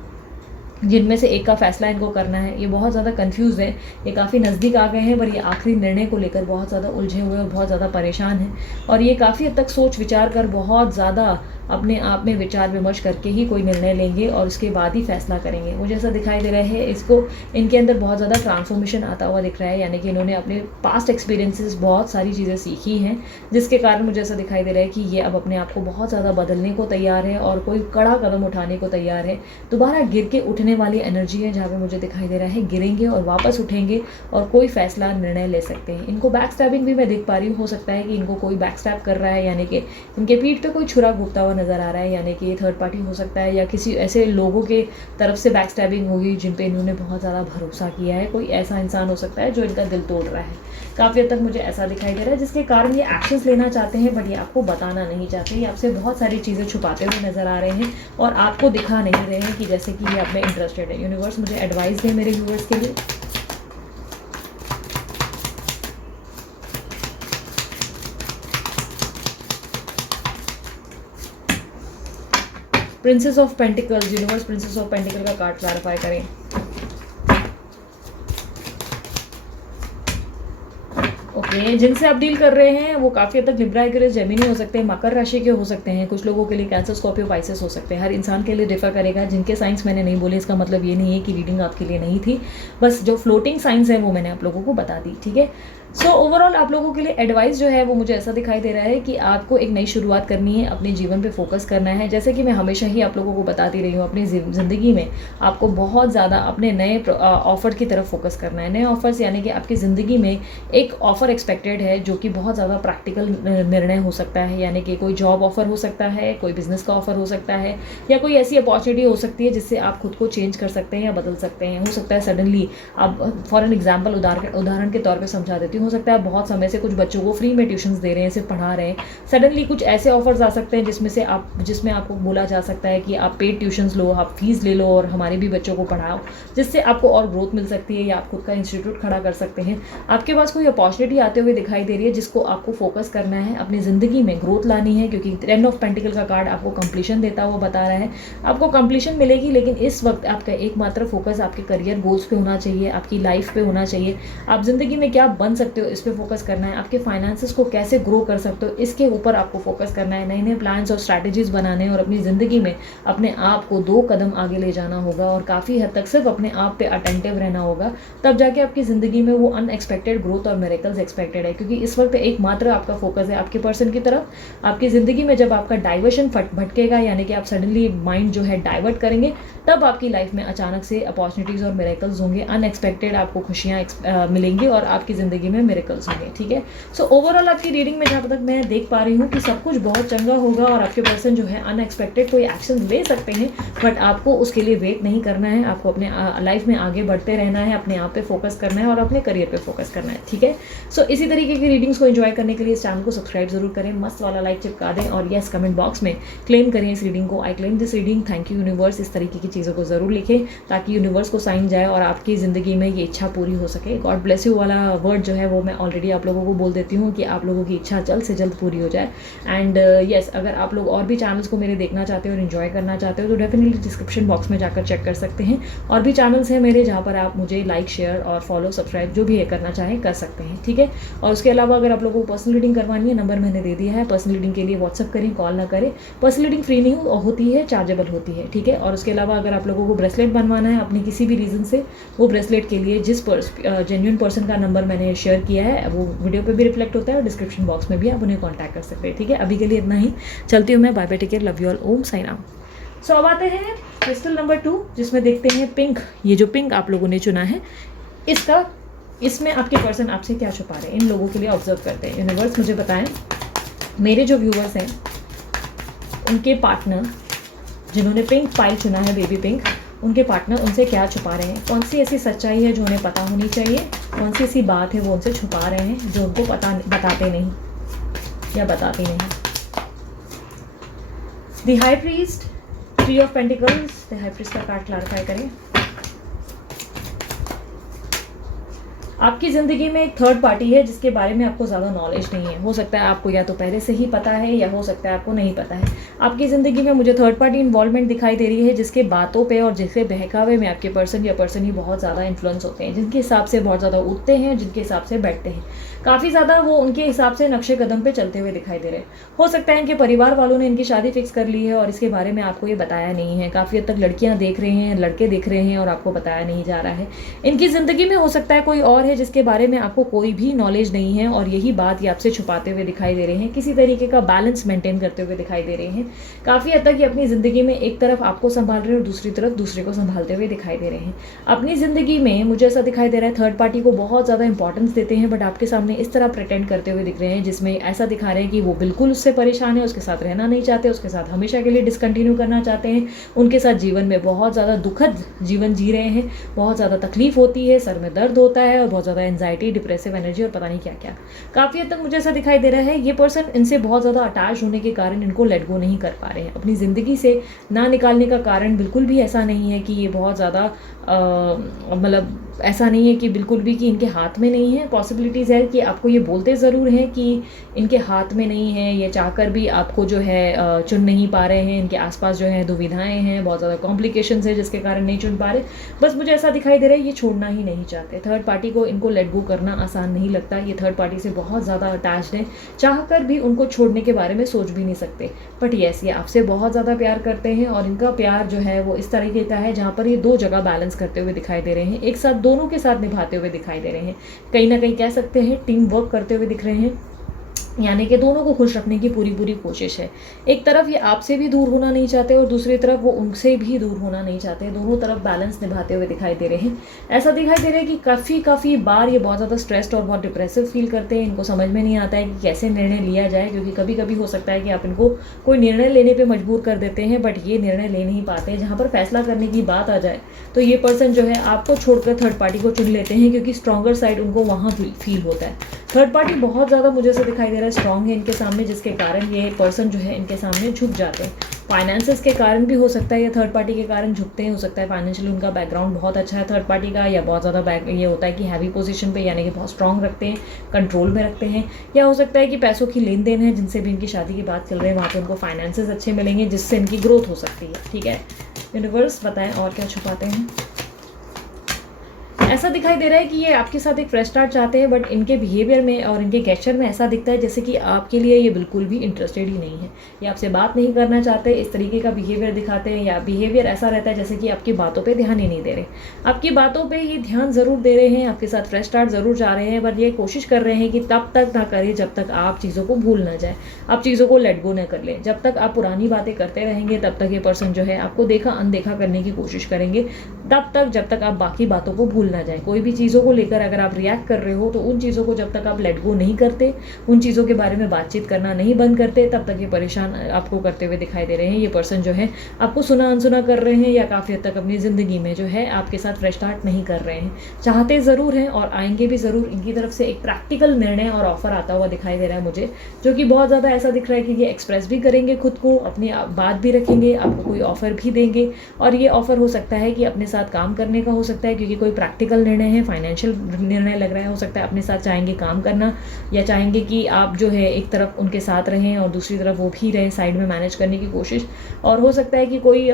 जिनमें से एक का फैसला इनको करना है। ये बहुत ज़्यादा कंफ्यूज है, ये काफ़ी नज़दीक आ गए हैं पर ये आखिरी निर्णय को लेकर बहुत ज़्यादा उलझे हुए और बहुत ज़्यादा परेशान हैं और ये काफ़ी हद तक सोच विचार कर बहुत ज़्यादा अपने आप में विचार विमर्श करके ही कोई निर्णय लेंगे और उसके बाद ही फैसला करेंगे। मुझे ऐसा दिखाई दे रहा है इसको इनके अंदर बहुत ज़्यादा ट्रांसफॉर्मेशन आता हुआ दिख रहा है, यानी कि इन्होंने अपने पास्ट एक्सपीरियंसेस बहुत सारी चीज़ें सीखी हैं, जिसके कारण मुझे ऐसा दिखाई दे रहा है कि ये अब अपने आप को बहुत ज़्यादा बदलने को तैयार है और कोई कड़ा कदम उठाने को तैयार है। दोबारा गिर के उठने वाली एनर्जी है जहाँ पे मुझे दिखाई दे रहा है गिरेंगे और वापस उठेंगे और कोई फैसला निर्णय ले सकते हैं। इनको बैक स्टैबिंग भी मैं देख पा रही हूँ, हो सकता है कि इनको कोई बैक स्टैब कर रहा है, यानी कि इनके पीठ पे कोई छुरा घूमता हुआ नजर आ रहा है, यानी कि ये थर्ड पार्टी हो सकता है या किसी ऐसे लोगों के तरफ से बैक स्टैबिंग होगी जिन पे इन्होंने बहुत ज़्यादा भरोसा किया है। कोई ऐसा इंसान हो सकता है जो इनका दिल तोड़ रहा है। काफ़ी हद तक मुझे ऐसा दिखाई दे रहा है जिसके कारण ये एक्शंस लेना चाहते हैं बट ये आपको बताना नहीं चाहते। ये आपसे बहुत सारी चीज़ें छुपाते हुए नजर आ रहे हैं और आपको दिखा नहीं रहे हैं कि जैसे कि ये आप में इंटरेस्टेड है। यूनिवर्स मुझे एडवाइस दे मेरे व्यूअर्स के लिए। Princess of pentacles, universe princess of pentacle का कार्ड क्लैरिफाई करें। ओके, जिनसे आप डील कर रहे हैं वो काफ़ी हद तक लिब्रा, एक्वेरियस, जेमिनी हो सकते हैं, मकर राशि के हो सकते हैं, कुछ लोगों के लिए कैंसर, स्कॉर्पियो, पाइसेस हो सकते हैं। हर इंसान के लिए डिफर करेगा। जिनके साइंस मैंने नहीं बोले इसका मतलब ये नहीं है कि रीडिंग आपके लिए नहीं थी, बस जो फ्लोटिंग साइंस है वो मैंने आप लोगों को बता दी। ठीक है, सो ओवरऑल आप लोगों के लिए एडवाइस जो है वो मुझे ऐसा दिखाई दे रहा है कि आपको एक नई शुरुआत करनी है, अपने जीवन पे फोकस करना है। जैसे कि मैं हमेशा ही आप लोगों को बताती रही हूँ, अपनी ज़िंदगी में आपको बहुत ज़्यादा अपने नए ऑफ़र की तरफ फोकस करना है। नए ऑफ़र्स यानी कि आपकी ज़िंदगी में एक ऑफ़र एक्सपेक्टेड है जो कि बहुत ज़्यादा प्रैक्टिकल निर्णय हो सकता है, यानी कि कोई जॉब ऑफ़र हो सकता है, कोई बिज़नेस का ऑफ़र हो सकता है, या कोई ऐसी अपॉर्चुनिटी हो सकती है जिससे आप खुद को चेंज कर सकते हैं या बदल सकते हैं। हो सकता है सडनली आप, फॉर एन एग्जाम्पल, उदाहरण के तौर पर समझा देती हूँ, हो सकता है आप बहुत समय से कुछ बच्चों को फ्री में ट्यूशन्स दे रहे हैं, सिर्फ पढ़ा रहे हैं, सडनली कुछ ऐसे ऑफर्स आ सकते हैं जिसमें आपको बोला जा सकता है कि आप पेड ट्यूशन्स लो, आप फीस ले लो और हमारे भी बच्चों को पढ़ाओ, जिससे आपको और ग्रोथ मिल सकती है या आप खुद का इंस्टीट्यूट खड़ा कर सकते हैं। आपके पास कोई अपॉर्चुनिटी आते हुए दिखाई दे रही है जिसको आपको फोकस करना है, अपनी ज़िंदगी में ग्रोथ लानी है, क्योंकि 10 ऑफ पेंटिकल का कार्ड आपको कंप्लीशन देता हुआ बता रहा है। आपको कंप्लीशन मिलेगी, लेकिन इस वक्त आपका एकमात्र फोकस आपके करियर गोल्स पे होना चाहिए, आपकी लाइफ पे होना चाहिए। आप ज़िंदगी में क्या बन सकते हो इस पर फोकस करना है, आपके फाइनेंसेस को कैसे ग्रो कर सकते हो इसके ऊपर आपको फोकस करना है। नए नए प्लान्स और स्ट्रैटेजीज बनाने हैं और अपनी ज़िंदगी में अपने आप को 2 कदम आगे ले जाना होगा और काफ़ी हद तक सिर्फ अपने आप पे अटेंटिव रहना होगा, तब जाके आपकी ज़िंदगी में वो अनएक्सपेक्टेड ग्रोथ और मिरेकल्स एक्सपेक्टेड है। क्योंकि इस वक्त एकमात्र आपका फोकस है आपके पर्सन की तरफ। आपकी ज़िंदगी में जब आपका डाइवर्शन भटकेगा, यानी कि आप सडनली माइंड जो है डाइवर्ट करेंगे, तब आपकी लाइफ में अचानक से अपॉर्चुनिटीज़ और मिरेकल्स होंगे, अनएक्सपेक्टेड आपको खुशियाँ मिलेंगी और आपकी ज़िंदगी में मिरेकल्स होंगे। ठीक है, सो ओवरऑल आपकी रीडिंग में जहाँ तक मैं देख पा रही हूँ कि सब कुछ बहुत चंगा होगा और आपके पर्सन जो है अनएक्सपेक्टेड कोई एक्शन ले सकते हैं, बट आपको उसके लिए वेट नहीं करना है। आपको अपने लाइफ में आगे बढ़ते रहना है, अपने आप पे फोकस करना है और अपने करियर पे फोकस करना है। ठीक है, सो इसी तरीके की रीडिंग्स को एंजॉय करने के लिए इस चैनल को सब्सक्राइब जरूर करें, मस्त वाला लाइक चिपका दें और यस कमेंट बॉक्स में क्लेम करें इस रीडिंग को, I claim this reading, thank you universe. इस तरीके की चीज़ों को ज़रूर लिखें ताकि यूनिवर्स को साइन जाए और आपकी ज़िंदगी में ये इच्छा पूरी हो सके। गॉड ब्लेस यू वाला वर्ड जो है वो मैं ऑलरेडी आप लोगों को बोल देती हूँ कि आप लोगों की इच्छा जल्द से जल्द पूरी हो जाए। एंड यस, अगर आप लोग और भी चैनल्स को मेरे देखना चाहते हो और इन्जॉय करना चाहते हो तो डेफिनेटली डिस्क्रिप्शन बॉक्स में जाकर चेक कर सकते हैं। और भी चैनल्स हैं मेरे जहाँ पर आप मुझे लाइक, शेयर और फॉलो, सब्सक्राइब जो भी है करना चाहें कर सकते हैं। ठीक है, और उसके अलावा अगर आप लोगों को पर्सनल रीडिंग करवानी है, नंबर मैंने दे दिया है। पर्सनल रीडिंग के लिए व्हाट्सअप करें, कॉल ना करें। पर्सनल रीडिंग फ्री नहीं होती है, चार्जेबल होती है। ठीक है, और उसके अलावा अगर आप लोगों को ब्रेसलेट बनवाना है अपनी किसी भी रीज़न से, वो ब्रेसलेट के लिए जिस जेन्युइन पर्सन का नंबर मैंने शेयर किया है वो वीडियो पे भी रिफ्लेक्ट होता है और डिस्क्रिप्शन बॉक्स में भी आप उन्हें कांटेक्ट कर सकते हैं। ठीक है, अभी के लिए इतना ही, चलती हूँ मैं, bye bye, take care, love you all, Om sign out. So अब आते हैं क्रिस्टल नंबर 2, जिसमें देखते हैं पिंक। ये जो पिंक आप लोगों ने चुना है, इसमें आपके पर्सन आपसे क्या छुपा रहे हैं, इन लोगों के लिए ऑब्जर्व करते हैं। यूनिवर्स मुझे बताएं, मेरे जो व्यूवर्स हैं उनके पार्टनर जिन्होंने पिंक पाइल चुना है, बेबी पिंक, उनके पार्टनर उनसे क्या छुपा रहे हैं, कौन सी ऐसी सच्चाई है जो उन्हें पता होनी चाहिए, कौन सी ऐसी बात है वो उनसे छुपा रहे हैं जो उनको बताते नहीं या बताती नहीं। The high priest, 3 of pentacles, the high priest का कार्ड क्लैरिफाई करें। आपकी ज़िंदगी में एक थर्ड पार्टी है जिसके बारे में आपको ज़्यादा नॉलेज नहीं है। हो सकता है आपको या तो पहले से ही पता है या हो सकता है आपको नहीं पता है। आपकी ज़िंदगी में मुझे थर्ड पार्टी इन्वॉल्वमेंट दिखाई दे रही है जिसके बातों पे और जिसके बहकावे में आपके पर्सन या पर्सन ही बहुत ज़्यादा इन्फ्लुएंस होते हैं, जिनके हिसाब से बहुत ज़्यादा उठते हैं, जिनके हिसाब से बैठते हैं। काफ़ी ज़्यादा वो उनके हिसाब से नक्शे कदम पे चलते हुए दिखाई दे रहे हैं। हो सकता है इनके परिवार वालों ने इनकी शादी फिक्स कर ली है और इसके बारे में आपको ये बताया नहीं है। काफ़ी हद तक लड़कियाँ देख रहे हैं, लड़के देख रहे हैं और आपको बताया नहीं जा रहा है। इनकी ज़िंदगी में हो सकता है कोई और है जिसके बारे में आपको कोई भी नॉलेज नहीं है और यही बात ये आपसे छुपाते हुए दिखाई दे रहे हैं। किसी तरीके का बैलेंस मेंटेन करते हुए दिखाई दे रहे हैं। काफ़ी हद तक ये अपनी ज़िंदगी में एक तरफ आपको संभाल रहे हैं और दूसरी तरफ दूसरे को संभालते हुए दिखाई दे रहे हैं। अपनी ज़िंदगी में मुझे ऐसा दिखाई दे रहा है थर्ड पार्टी को बहुत ज़्यादा इंपॉर्टेंस देते हैं, बट आपके सामने इस तरह प्रिटेंड करते हुए दिख रहे हैं जिसमें ऐसा दिखा रहे हैं कि वो बिल्कुल उससे परेशान है, उसके साथ रहना नहीं चाहते, उसके साथ हमेशा के लिए डिसकंटिन्यू करना चाहते हैं। उनके साथ जीवन में बहुत ज़्यादा दुखद जीवन जी रहे हैं, बहुत ज़्यादा तकलीफ होती है, सर में दर्द होता है और बहुत ज़्यादा एंजाइटी, डिप्रेसिव एनर्जी और पता नहीं क्या क्या। काफ़ी हद तक मुझे ऐसा दिखाई दे रहा है ये पर्सन इनसे बहुत ज़्यादा अटैच होने के कारण इनको लेट गो नहीं कर पा रहे हैं। अपनी ज़िंदगी से ना निकालने का कारण बिल्कुल भी ऐसा नहीं है कि ये बहुत ज़्यादा मतलब ऐसा नहीं है कि बिल्कुल भी कि इनके हाथ में नहीं है। पॉसिबिलिटीज़ है कि आपको ये बोलते ज़रूर हैं कि इनके हाथ में नहीं है, ये चाहकर भी आपको जो है चुन नहीं पा रहे हैं। इनके आसपास जो है दुविधाएं हैं, बहुत ज़्यादा कॉम्प्लिकेशंस है जिसके कारण नहीं चुन पा रहे। बस मुझे ऐसा दिखाई दे रहा है ये छोड़ना ही नहीं चाहते। थर्ड पार्टी को इनको लेट गो करना आसान नहीं लगता। ये थर्ड पार्टी से बहुत ज़्यादा अटैच्ड हैं, चाहकर भी उनको छोड़ने के बारे में सोच भी नहीं सकते। बट येस, ये आपसे बहुत ज़्यादा प्यार करते हैं और इनका प्यार जो है वो इस तरीके का है जहाँ पर ये दो जगह बैलेंस करते हुए दिखाई दे रहे हैं, एक साथ दोनों के साथ निभाते हुए दिखाई दे रहे हैं। कहीं ना कहीं कह सकते हैं टीम वर्क करते हुए दिख रहे हैं, यानी कि दोनों को खुश रखने की पूरी पूरी कोशिश है। एक तरफ ये आपसे भी दूर होना नहीं चाहते और दूसरी तरफ वो उनसे भी दूर होना नहीं चाहते, दोनों तरफ बैलेंस निभाते हुए दिखाई दे रहे हैं। ऐसा दिखाई दे रहा है कि काफ़ी बार ये बहुत ज़्यादा स्ट्रेस्ड और बहुत डिप्रेसिव फील करते हैं। इनको समझ में नहीं आता है कि कैसे निर्णय लिया जाए, क्योंकि कभी कभी हो सकता है कि आप इनको कोई निर्णय लेने पर मजबूर कर देते हैं, बट ये निर्णय ले नहीं पाते हैं। जहाँ पर फैसला करने की बात आ जाए तो ये पर्सन जो है आपको छोड़कर थर्ड पार्टी को चुन लेते हैं, क्योंकि स्ट्रॉन्गर साइड उनको वहाँ फील होता है। थर्ड पार्टी बहुत ज़्यादा मुझे से दिखाई दे रहा है स्ट्रॉन्ग है इनके सामने, जिसके कारण ये पर्सन जो है इनके सामने झुक जाते हैं। फाइनेंसेस के कारण भी हो सकता है या थर्ड पार्टी के कारण झुकते हैं। हो सकता है फाइनेंशियली उनका बैकग्राउंड बहुत अच्छा है थर्ड पार्टी का, या बहुत ज़्यादा ये होता है कि हैवी पोजीशन पे, यानी कि बहुत स्ट्रॉन्ग रखते हैं, कंट्रोल में रखते हैं। या हो सकता है कि पैसों की लेन देन है, जिनसे भी इनकी शादी की बात चल रही है वहाँ पर उनको फाइनेंसेस अच्छे मिलेंगे, जिससे इनकी ग्रोथ हो सकती है। ठीक है, यूनिवर्स बताएं और क्या छुपाते हैं। ऐसा दिखाई दे रहा है कि ये आपके साथ एक फ्रेश स्टार्ट चाहते हैं, बट इनके बिहेवियर में और इनके गेस्चर में ऐसा दिखता है जैसे कि आपके लिए ये बिल्कुल भी इंटरेस्टेड ही नहीं है। ये आपसे बात नहीं करना चाहते, इस तरीके का बिहेवियर दिखाते हैं, या बिहेवियर ऐसा रहता है जैसे कि आपकी बातों पे ध्यान ही नहीं दे रहे। आपकी बातों पे ये ध्यान ज़रूर दे रहे हैं, आपके साथ फ्रेश स्टार्ट ज़रूर चाह रहे हैं, बट ये कोशिश कर रहे हैं कि तब तक ना करें जब तक आप चीज़ों को भूल ना जाए, आप चीज़ों को लेट गो न कर लें। जब तक आप पुरानी बातें करते रहेंगे तब तक ये पर्सन जो है आपको देखा अनदेखा करने की कोशिश करेंगे, तब तक जब तक आप बाकी बातों को भूल ना जाए। कोई भी चीज़ों को लेकर अगर आप रिएक्ट कर रहे हो तो उन चीज़ों को जब तक आप लेट गो नहीं करते, उन चीज़ों के बारे में बातचीत करना नहीं बंद करते, तब तक ये परेशान आपको करते हुए दिखाई दे रहे हैं। ये पर्सन जो है आपको सुना अनसुना कर रहे हैं, या काफ़ी हद तक अपनी ज़िंदगी में जो है आपके साथ फ्रेश स्टार्ट नहीं कर रहे हैं। चाहते ज़रूर हैं और आएंगे भी ज़रूर। इनकी तरफ से एक प्रैक्टिकल निर्णय और ऑफर आता हुआ दिखाई दे रहा है मुझे, जो कि बहुत ज़्यादा ऐसा दिख रहा है कि ये एक्सप्रेस भी करेंगे खुद को, अपनी बात भी रखेंगे, आपको कोई ऑफर भी देंगे। और ये ऑफर हो सकता है कि अपने साथ काम करने का हो सकता है, क्योंकि कोई प्रैक्टिकल निर्णय है, फाइनेंशियल निर्णय लग रहा है। हो सकता है अपने साथ चाहेंगे काम करना, या चाहेंगे कि आप जो है एक तरफ उनके साथ रहें और दूसरी तरफ वो भी रहें, साइड में मैनेज करने की कोशिश। और हो सकता है कि कोई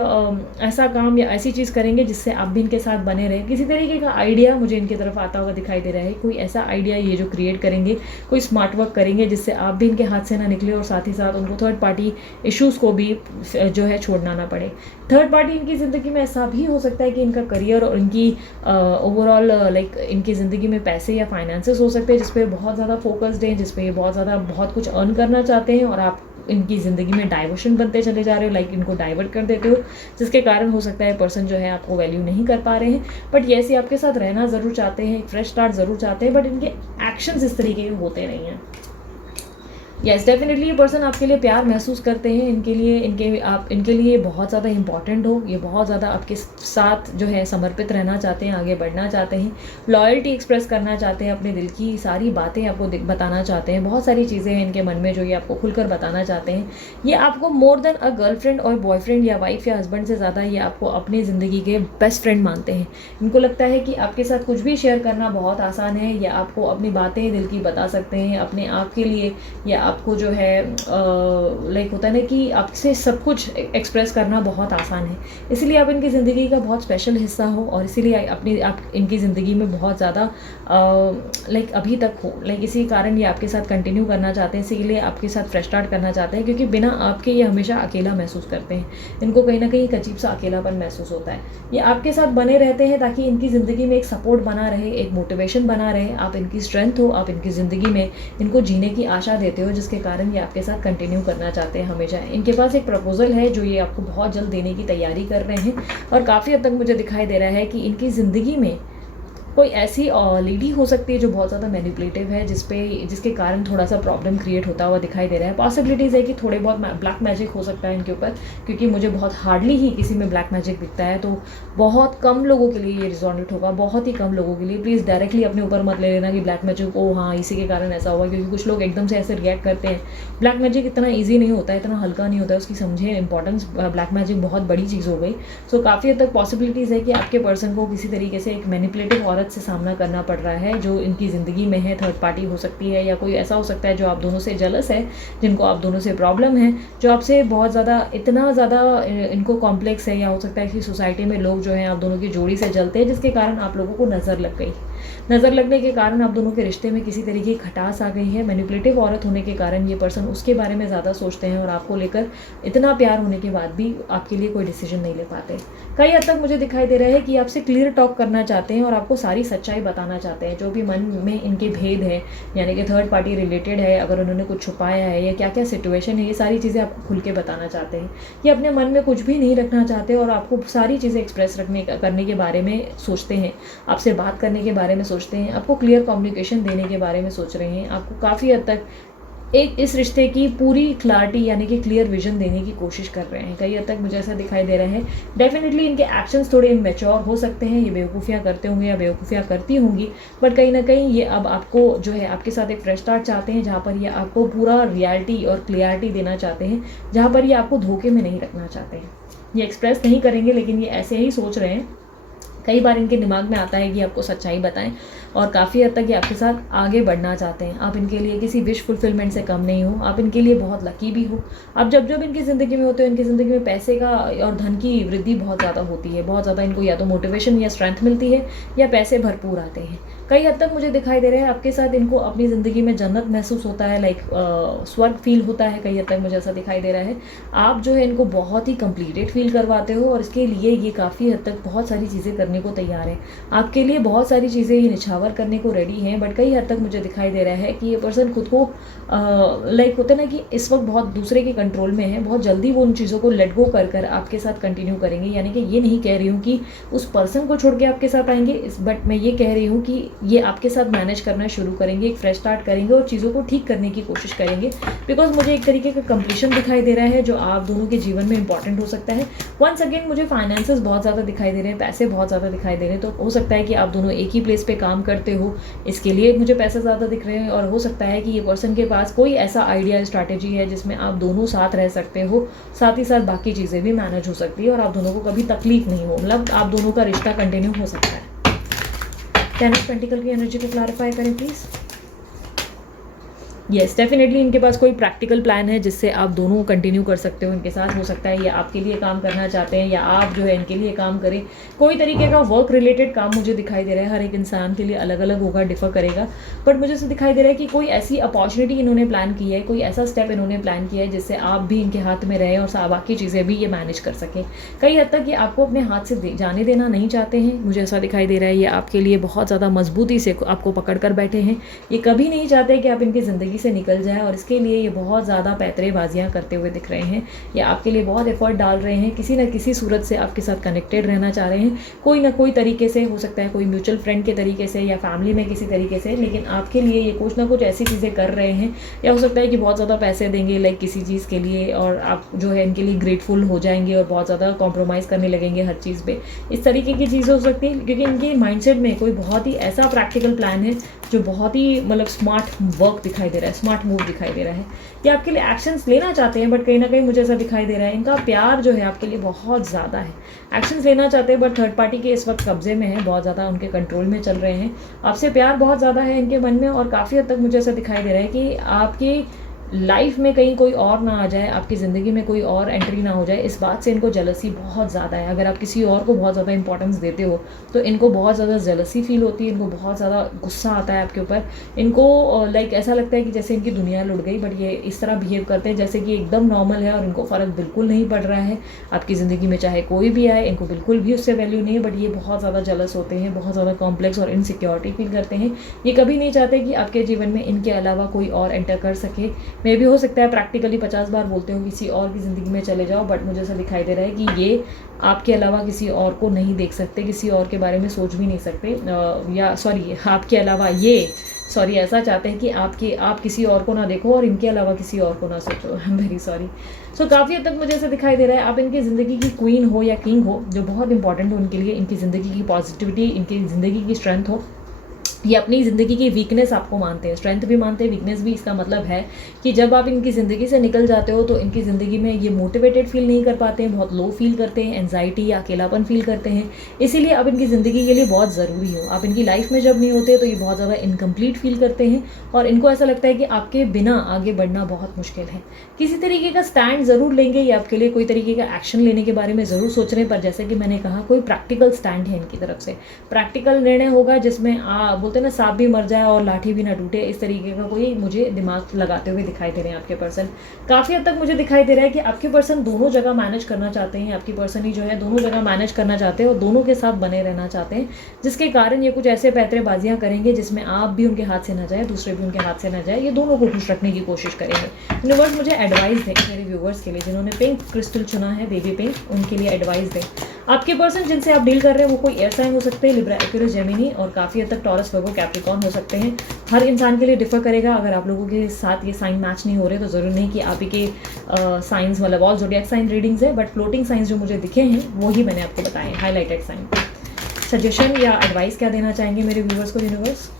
ऐसा काम या ऐसी चीज़ करेंगे जिससे आप भी इनके साथ बने रहें। किसी तरीके का आइडिया मुझे इनकी तरफ आता हुआ दिखाई दे रहा है। कोई ऐसा आइडिया ये जो क्रिएट करेंगे, कोई स्मार्ट वर्क करेंगे जिससे आप भी इनके हाथ से ना निकले, और साथ ही साथ उनको थर्ड पार्टी इश्यूज़ को भी जो है छोड़ना ना पड़े। थर्ड पार्टी इनकी ज़िंदगी में ऐसा भी हो सकता है कि इनका करियर और इनकी ओवरऑल लाइक इनकी ज़िंदगी में पैसे या फाइनेंसेस हो सकते हैं जिस पे बहुत ज़्यादा फोकस्ड हैं, जिस पे ये बहुत ज़्यादा बहुत कुछ अर्न करना चाहते हैं, और आप इनकी ज़िंदगी में डाइवर्शन बनते चले जा रहे हो, लाइक इनको डाइवर्ट कर देते हो, जिसके कारण हो सकता है पर्सन जो है आपको वैल्यू नहीं कर पा रहे हैं। बट ये ऐसे आपके साथ रहना ज़रूर चाहते हैं, एक फ्रेश स्टार्ट ज़रूर चाहते हैं, बट इनके एक्शंस इस तरीके के होते नहीं हैं। यस, डेफिनेटली ये पर्सन आपके लिए प्यार महसूस करते हैं, इनके लिए बहुत ज़्यादा इंपॉर्टेंट हो, ये बहुत ज़्यादा आपके साथ जो है समर्पित रहना चाहते हैं, आगे बढ़ना चाहते हैं, लॉयल्टी एक्सप्रेस करना चाहते हैं, अपने दिल की सारी बातें आपको बताना चाहते हैं। बहुत सारी चीज़ें हैं इनके मन में जो ये आपको खुलकर बताना चाहते हैं। ये आपको मोर देन अ गर्लफ्रेंड और बॉयफ्रेंड या वाइफ या हस्बैंड से ज़्यादा ये आपको अपनी ज़िंदगी के बेस्ट फ्रेंड मानते हैं। इनको लगता है कि आपके साथ कुछ भी शेयर करना बहुत आसान है, या आपको अपनी बातें दिल की बता सकते हैं अपने आप के लिए, या आपको जो है लाइक होता है ना कि आपसे सब कुछ एक्सप्रेस करना बहुत आसान है। इसीलिए आप इनकी ज़िंदगी का बहुत स्पेशल हिस्सा हो, और इसीलिए आप इनकी ज़िंदगी में बहुत ज़्यादा लाइक अभी तक हो, लाइक इसी कारण ये आपके साथ कंटिन्यू करना चाहते हैं, इसीलिए आपके साथ फ्रेश स्टार्ट करना चाहते हैं, क्योंकि बिना आपके ये हमेशा अकेला महसूस करते हैं। इनको कहीं ना कहीं एक अजीब सा अकेलापन महसूस होता है। ये आपके साथ बने रहते हैं ताकि इनकी ज़िंदगी में एक सपोर्ट बना रहे, एक मोटिवेशन बना रहे, आप इनकी स्ट्रेंथ हो, आप इनकी ज़िंदगी में इनको जीने की आशा देते हो, जिसके कारण ये आपके साथ कंटिन्यू करना चाहते हैं हमेशा। इनके पास एक प्रपोजल है जो ये आपको बहुत जल्द देने की तैयारी कर रहे हैं, और काफ़ी हद तक मुझे दिखाई दे रहा है कि इनकी ज़िंदगी में कोई ऐसी लेडी हो सकती है जो बहुत ज़्यादा मैनिपुलेटिव है, जिसके कारण थोड़ा सा प्रॉब्लम क्रिएट होता हुआ दिखाई दे रहा है। पॉसिबिलिटीज़ है कि थोड़े बहुत ब्लैक मैजिक हो सकता है इनके ऊपर, क्योंकि मुझे बहुत हार्डली ही किसी में ब्लैक मैजिक दिखता है, तो बहुत कम लोगों के लिए ये रिजोनेट होगा, बहुत ही कम लोगों के लिए। प्लीज़ डायरेक्टली अपने ऊपर मत ले लेना कि ब्लैक मैजिक ओ हाँ इसी के कारण ऐसा हुआ, क्योंकि कुछ लोग एकदम से ऐसे रिएक्ट करते हैं। ब्लैक मैजिक इतना ईजी नहीं होता है, इतना हल्का नहीं होता है, उसकी समझे इंपॉर्टेंस। ब्लैक मैजिक बहुत बड़ी चीज़ हो गई। सो काफ़ी हद तक पॉसिबिलिटीज़ है कि आपके पर्सन को किसी तरीके से एक मैनिपुलेटिव औरत औरत से सामना करना पड़ रहा है जो इनकी ज़िंदगी में है, थर्ड पार्टी हो सकती है या कोई ऐसा हो सकता है जो आप दोनों से जलस है, जिनको आप दोनों से प्रॉब्लम है, जो आपसे बहुत ज़्यादा इतना ज़्यादा इनको कॉम्प्लेक्स है, या हो सकता है कि सोसाइटी में लोग जो हैं आप दोनों की जोड़ी से जलते हैं, जिसके कारण आप लोगों को नज़र लग गई। नज़र लगने के कारण आप दोनों के रिश्ते में किसी तरीके की खटास आ गई है। मैनिपुलेटिव औरत होने के कारण ये पर्सन उसके बारे में ज़्यादा सोचते हैं और आपको लेकर इतना प्यार होने के बाद भी आपके लिए कोई डिसीजन नहीं ले पाते। कई हद तक मुझे दिखाई दे रहा है कि आपसे क्लियर टॉक करना चाहते हैं और आपको सारी सच्चाई बताना चाहते हैं। जो भी मन में इनके भेद है, यानी कि थर्ड पार्टी रिलेटेड है, अगर उन्होंने कुछ छुपाया है या क्या क्या सिचुएशन है, ये सारी चीज़ें आपको खुल के बताना चाहते हैं। ये अपने मन में कुछ भी नहीं रखना चाहते और आपको सारी चीज़ें एक्सप्रेस करने के बारे में सोचते हैं, आपसे बात करने के बारे में सोचते हैं, आपको क्लियर कम्युनिकेशन देने के बारे में सोच रहे हैं, आपको काफ़ी हद तक एक इस रिश्ते की पूरी क्लैरिटी यानी कि क्लियर विजन देने की कोशिश कर रहे हैं। कई हद तक मुझे ऐसा दिखाई दे रहा है। डेफिनेटली इनके एक्शंस थोड़े इमेच्योर हो सकते हैं, ये बेवकूफ़ियाँ करते होंगे या बेवकूफ़ियाँ करती होंगी, बट कहीं ना कहीं ये अब आपको जो है आपके साथ एक फ्रेश स्टार्ट चाहते हैं, जहाँ पर ये आपको पूरा रियलिटी और क्लियरिटी देना चाहते हैं, जहाँ पर ये आपको धोखे में नहीं रखना चाहते हैं। ये एक्सप्रेस नहीं करेंगे लेकिन ये ऐसे ही सोच रहे हैं। कई बार इनके दिमाग में आता है कि आपको सच्चाई बताएं और काफ़ी हद तक ये आपके साथ आगे बढ़ना चाहते हैं। आप इनके लिए किसी विश फुलफिलमेंट से कम नहीं हो, आप इनके लिए बहुत लकी भी हो। आप जब जब इनकी ज़िंदगी में होते हो, इनकी ज़िंदगी में पैसे का और धन की वृद्धि बहुत ज़्यादा होती है। बहुत ज़्यादा इनको या तो मोटिवेशन या स्ट्रेंथ मिलती है या पैसे भरपूर आते हैं। कई हद तक मुझे दिखाई दे रहा है आपके साथ इनको अपनी ज़िंदगी में जन्नत महसूस होता है, लाइक स्वर्ग फील होता है। कई हद तक मुझे ऐसा दिखाई दे रहा है। आप जो है इनको बहुत ही कंप्लीटेड फील करवाते हो और इसके लिए ये काफ़ी हद तक बहुत सारी चीज़ें करने को तैयार है। आपके लिए बहुत सारी चीज़ें ये निछावर करने को रेडी हैं, बट कई हद तक मुझे दिखाई दे रहा है कि ये पर्सन खुद को लाइक होता है ना कि इस वक्त बहुत दूसरे के कंट्रोल में है। बहुत जल्दी वो उन चीज़ों को लेट गो कर कर आपके साथ कंटिन्यू करेंगे। यानी कि ये नहीं कह रही हूँ कि उस पर्सन को छोड़ के आपके साथ आएंगे, बट मैं ये कह रही हूँ कि ये आपके साथ मैनेज करना शुरू करेंगे, एक फ्रेश स्टार्ट करेंगे और चीज़ों को ठीक करने की कोशिश करेंगे। बिकॉज मुझे एक तरीके का कंप्लीशन दिखाई दे रहा है जो आप दोनों के जीवन में इंपॉर्टेंट हो सकता है। वंस अगेन मुझे फाइनेंसेस बहुत ज़्यादा दिखाई दे रहे हैं, पैसे बहुत ज़्यादा दिखाई दे रहे हैं। तो हो सकता है कि आप दोनों एक ही प्लेस पे काम करते हो, इसके लिए मुझे पैसे ज़्यादा दिख रहे हैं। और हो सकता है कि ये पर्सन के पास कोई ऐसा आइडिया स्ट्रैटेजी है जिसमें आप दोनों साथ रह सकते हो, साथ ही साथ बाकी चीज़ें भी मैनेज हो सकती है और आप दोनों को कभी तकलीफ नहीं हो, मतलब आप दोनों का रिश्ता कंटिन्यू हो सकता है। टेन ऑफ पेंटिकल की एनर्जी को क्लैरिफाई करें प्लीज़। येस, डेफिनेटली इनके पास कोई प्रैक्टिकल प्लान है जिससे आप दोनों कंटिन्यू कर सकते हो इनके साथ। हो सकता है ये आपके लिए काम करना चाहते हैं या आप जो है इनके लिए काम करें। कोई तरीके का वर्क रिलेटेड काम मुझे दिखाई दे रहा है। हर एक इंसान के लिए अलग अलग होगा, डिफर करेगा, बट मुझे ऐसा दिखाई दे रहा है कि कोई ऐसी अपॉर्चुनिटी इन्होंने प्लान की है, कोई ऐसा स्टेप इन्होंने प्लान किया है जिससे आप भी इनके हाथ में रहें और बाकी चीज़ें भी ये मैनेज कर सकें। कई हद तक ये आपको अपने हाथ से जाने देना नहीं चाहते हैं। मुझे ऐसा दिखाई दे रहा है ये आपके लिए बहुत ज़्यादा मजबूती से आपको पकड़ कर बैठे हैं। ये कभी नहीं चाहते कि आप इनकी ज़िंदगी से निकल जाए और इसके लिए ये बहुत ज़्यादा पैतरेबाजियाँ करते हुए दिख रहे हैं। ये आपके लिए बहुत एफर्ट डाल रहे हैं, किसी न किसी सूरत से आपके साथ कनेक्टेड रहना चाह रहे हैं, कोई ना कोई तरीके से। हो सकता है कोई म्यूचुअल फ्रेंड के तरीके से या फैमिली में किसी तरीके से, लेकिन आपके लिए ये कुछ ना कुछ ऐसी चीज़ें कर रहे हैं। या हो सकता है कि बहुत ज़्यादा पैसे देंगे लाइक किसी चीज़ के लिए और आप जो है इनके लिए ग्रेटफुल हो जाएंगे और बहुत ज़्यादा कॉम्प्रोमाइज़ करने लगेंगे हर चीज़ पे। इस तरीके की चीज़ें हो सकती है क्योंकि इनके माइंडसेट में कोई बहुत ही ऐसा प्रैक्टिकल प्लान है जो बहुत ही मतलब स्मार्ट वर्क दिखाई दे रहा है, स्मार्ट मूव दिखाई दे रहा है। ये आपके लिए एक्शंस लेना चाहते हैं, बट कहीं ना कहीं मुझे ऐसा दिखाई दे रहा है इनका प्यार जो है आपके लिए बहुत ज़्यादा है। एक्शंस लेना चाहते हैं बट थर्ड पार्टी के इस वक्त कब्जे में है, बहुत ज़्यादा उनके कंट्रोल में चल रहे हैं। आपसे प्यार बहुत ज़्यादा है इनके मन में और काफ़ी हद तक मुझे ऐसा दिखाई दे रहा है कि आपकी लाइफ में कहीं कोई और ना आ जाए, आपकी ज़िंदगी में कोई और एंट्री ना हो जाए, इस बात से इनको जेलसी बहुत ज़्यादा है। अगर आप किसी और को बहुत ज़्यादा इंपॉर्टेंस देते हो तो इनको बहुत ज़्यादा जेलसी फील होती है, इनको बहुत ज़्यादा गुस्सा आता है आपके ऊपर। इनको लाइक ऐसा लगता है कि जैसे इनकी दुनिया लुट गई, बट ये इस तरह बिहेव करते हैं जैसे कि एकदम नॉर्मल है और इनको फ़र्क बिल्कुल नहीं पड़ रहा है। आपकी ज़िंदगी में चाहे कोई भी आए, इनको बिल्कुल भी उससे वैल्यू नहीं है, बट ये बहुत ज़्यादा जेलस होते हैं, बहुत ज़्यादा कॉम्प्लेक्स और इनसिक्योरिटी फील करते हैं। ये कभी नहीं चाहते कि आपके जीवन में इनके अलावा कोई और एंटर कर सके। मे भी हो सकता है प्रैक्टिकली 50 बार बोलते हो किसी और की ज़िंदगी में चले जाओ, बट मुझे ऐसा दिखाई दे रहा है कि ये आपके अलावा किसी और को नहीं देख सकते, किसी और के बारे में सोच भी नहीं सकते। या सॉरी, आपके अलावा ये ऐसा चाहते हैं कि आप किसी और को ना देखो और इनके अलावा किसी और को ना सोचो। I am very sorry. So काफ़ी हद तक मुझे ऐसा दिखाई दे रहा है आप इनकी ज़िंदगी की क्वीन हो या किंग हो, जो बहुत इंपॉर्टेंट हो इनके लिए, इनकी ज़िंदगी की पॉजिटिविटी, इनकी ज़िंदगी की स्ट्रेंथ हो। ये अपनी ज़िंदगी की वीकनेस आपको मानते हैं, स्ट्रेंथ भी मानते हैं, वीकनेस भी। इसका मतलब है कि जब आप इनकी ज़िंदगी से निकल जाते हो तो इनकी ज़िंदगी में ये मोटिवेटेड फील नहीं कर पाते हैं, बहुत लो फील करते हैं, एंजाइटी या अकेलापन फील करते हैं। इसीलिए आप इनकी ज़िंदगी के लिए बहुत ज़रूरी हो। आप इनकी लाइफ में जब नहीं होते तो ये बहुत ज़्यादा इनकम्प्लीट फील करते हैं और इनको ऐसा लगता है कि आपके बिना आगे बढ़ना बहुत मुश्किल है। किसी तरीके का स्टैंड ज़रूर लेंगे, ये आपके लिए कोई तरीके का एक्शन लेने के बारे में ज़रूर सोच रहे हैं, पर जैसे कि मैंने कहा कोई प्रैक्टिकल स्टैंड है इनकी तरफ से। प्रैक्टिकल निर्णय होगा जिसमें बोलते हैं ना, सांप भी मर जाए और लाठी भी ना टूटे, इस तरीके का कोई मुझे दिमाग लगाते हुए दिखाई दे रहे हैं आपके पर्सन। काफ़ी हद तक मुझे दिखाई दे रहा है कि आपके पर्सन दोनों जगह मैनेज करना चाहते हैं, आपकी पर्सन ही जो है दोनों जगह मैनेज करना चाहते हैं और दोनों के साथ बने रहना चाहते हैं, जिसके कारण ये कुछ ऐसे पैतरेबाजियां करेंगे जिसमें आप भी उनके हाथ से ना जाए, दूसरे भी उनके हाथ से ना जाए, ये दोनों को खुश रखने की कोशिश करेंगे। यूनिवर्स मुझे एडवाइस दें मेरे व्यूवर्स के लिए जिन्होंने पिंक क्रिस्टल चुना है, बेबी पिंक, उनके लिए एडवाइस दें। आपके पर्सन जिनसे आप डील कर रहे हैं वो कोई एयर साइन हो सकते हैं, लिब्रा, एक्वेरियस, जेमिनी, और काफ़ी हद तक टॉरस, वर्गो, कैप्रिकॉर्न हो सकते हैं। हर इंसान के लिए डिफर करेगा। अगर आप लोगों के साथ ये साइन मैच नहीं हो रहे तो ज़रूरी नहीं कि आप ही के साइंस मतलब ऑल ज़ोडिएक साइन रीडिंग्स है, बट फ्लोटिंग साइंस जो मुझे दिखे हैं वो ही मैंने आपको बताए हैं, हाईलाइटेड साइन। सजेशन या एडवाइस क्या देना चाहेंगे मेरे व्यूवर्स को यूनिवर्स?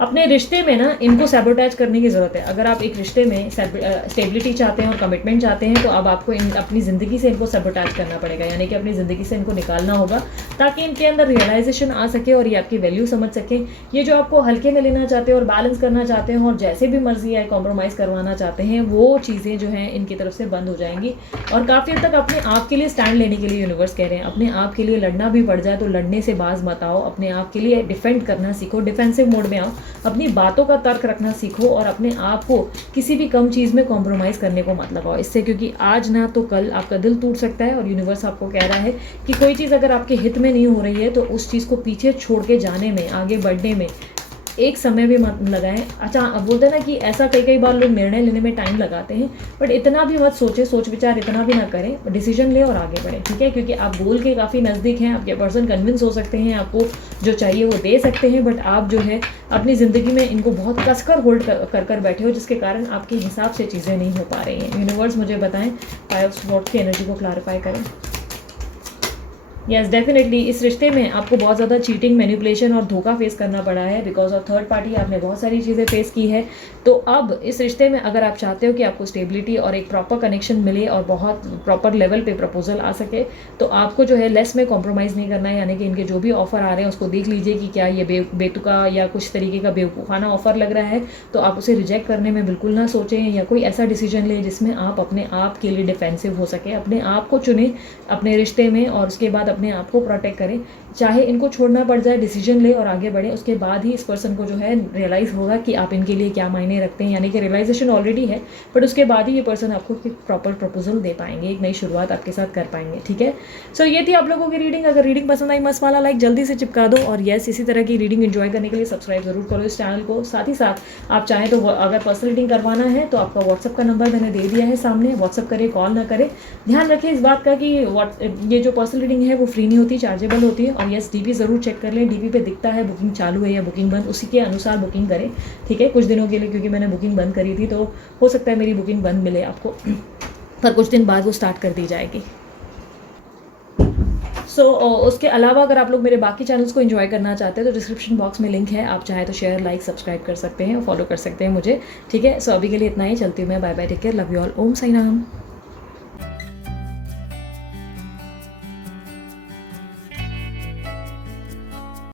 अपने रिश्ते में ना इनको सैबोटैज करने की ज़रूरत है। अगर आप एक रिश्ते में स्टेबिलिटी चाहते हैं और कमिटमेंट चाहते हैं तो अब आपको अपनी ज़िंदगी से इनको सैबोटैज करना पड़ेगा, यानी कि अपनी ज़िंदगी से इनको निकालना होगा ताकि इनके अंदर रियलाइजेशन आ सके और ये आपकी वैल्यू समझ सकें। ये जो आपको हल्के में लेना चाहते हैं और बैलेंस करना चाहते हैं और जैसे भी मर्जी है कॉम्प्रोमाइज़ करवाना चाहते हैं, वो चीज़ें जो हैं इनकी तरफ से बंद हो जाएंगी। और काफ़ी हद तक अपने आप के लिए स्टैंड लेने के लिए यूनिवर्स कह रहे हैं, अपने आप के लिए लड़ना भी पड़ जाए तो लड़ने से बाज मत आओ, अपने आप के लिए डिफेंड करना सीखो, डिफेंसिव मोड में आओ, अपनी बातों का तर्क रखना सीखो और अपने आप को किसी भी कम चीज़ में कॉम्प्रोमाइज़ करने को मत लगाओ इससे, क्योंकि आज ना तो कल आपका दिल टूट सकता है। और यूनिवर्स आपको कह रहा है कि कोई चीज़ अगर आपके हित में नहीं हो रही है तो उस चीज़ को पीछे छोड़ के जाने में, आगे बढ़ने में एक समय भी मत लगाएं। अच्छा, अब बोलते हैं ना कि ऐसा कई बार लोग निर्णय लेने में टाइम लगाते हैं, बट इतना भी मत सोचें, सोच विचार इतना भी ना करें, डिसीजन लें और आगे बढ़ें, ठीक है? क्योंकि आप गोल के काफ़ी नज़दीक हैं, आपके पर्सन कन्विंस हो सकते हैं, आपको जो चाहिए वो दे सकते हैं, बट आप जो है अपनी ज़िंदगी में इनको बहुत कसकर होल्ड कर बैठे हो, जिसके कारण आपके हिसाब से चीज़ें नहीं हो पा रही हैं। यूनिवर्स मुझे बताएं, 5 ऑफ स्वॉर्ड्स की एनर्जी को क्लैरिफाई करें। यस, डेफिनेटली इस रिश्ते में आपको बहुत ज़्यादा चीटिंग, मैनिपुलेशन और धोखा फेस करना पड़ा है बिकॉज ऑफ थर्ड पार्टी। आपने बहुत सारी चीज़ें फेस की है। तो अब इस रिश्ते में अगर आप चाहते हो कि आपको स्टेबिलिटी और एक प्रॉपर कनेक्शन मिले और बहुत प्रॉपर लेवल पे प्रपोजल आ सके, तो आपको जो है लेस में कॉम्प्रोमाइज़ नहीं करना है, यानी कि इनके जो भी ऑफर आ रहे हैं उसको देख लीजिए कि क्या ये बेतुका या कुछ तरीके का बेवकूफ़ाना ऑफर लग रहा है, तो आप उसे रिजेक्ट करने में बिल्कुल ना सोचें या कोई ऐसा डिसीजन लें जिसमें आप अपने आप के लिए डिफेंसिव हो सके। अपने आप को चुनें अपने रिश्ते में और उसके बाद अपने आप को प्रोटेक्ट करें। चाहे इनको छोड़ना पड़ जाए, डिसीजन ले और आगे बढ़े, उसके बाद ही इस पर्सन को जो है रियलाइज़ होगा कि आप इनके लिए क्या मायने रखते हैं, यानी कि रियलाइजेशन ऑलरेडी है, बट उसके बाद ही ये पर्सन आपको एक प्रॉपर प्रपोजल दे पाएंगे, एक नई शुरुआत आपके साथ कर पाएंगे, ठीक है? सो ये थी आप लोगों की रीडिंग। अगर रीडिंग पसंद आई, मस्त वाला लाइक जल्दी से चिपका दो और यस, इसी तरह की रीडिंग एंजॉय करने के लिए सब्सक्राइब जरूर करो इस चैनल को। साथ ही साथ आप चाहें तो अगर पर्सनल रीडिंग करवाना है तो आपका व्हाट्सअप का नंबर मैंने दे दिया है सामने, व्हाट्सअप करें, कॉल ना करें। ध्यान रखें इस बात का कि ये जो पर्सनल रीडिंग है वो फ्री नहीं होती, चार्जेबल होती है। और यस, डीपी ज़रूर चेक कर लें, डीपी पे दिखता है बुकिंग चालू है या बुकिंग बंद, उसी के अनुसार बुकिंग करें, ठीक है? कुछ दिनों के लिए, क्योंकि मैंने बुकिंग बंद करी थी तो हो सकता है मेरी बुकिंग बंद मिले आपको, पर कुछ दिन बाद वो स्टार्ट कर दी जाएगी। उसके अलावा अगर आप लोग मेरे बाकी चैनल्स को एंजॉय करना चाहते हैं तो डिस्क्रिप्शन बॉक्स में लिंक है, आप चाहे तो शेयर, लाइक, सब्सक्राइब कर सकते हैं और फॉलो कर सकते हैं मुझे, ठीक है? अभी के लिए इतना ही, चलती हूँ मैं, bye bye, take care, love you all, Om Sai Ram.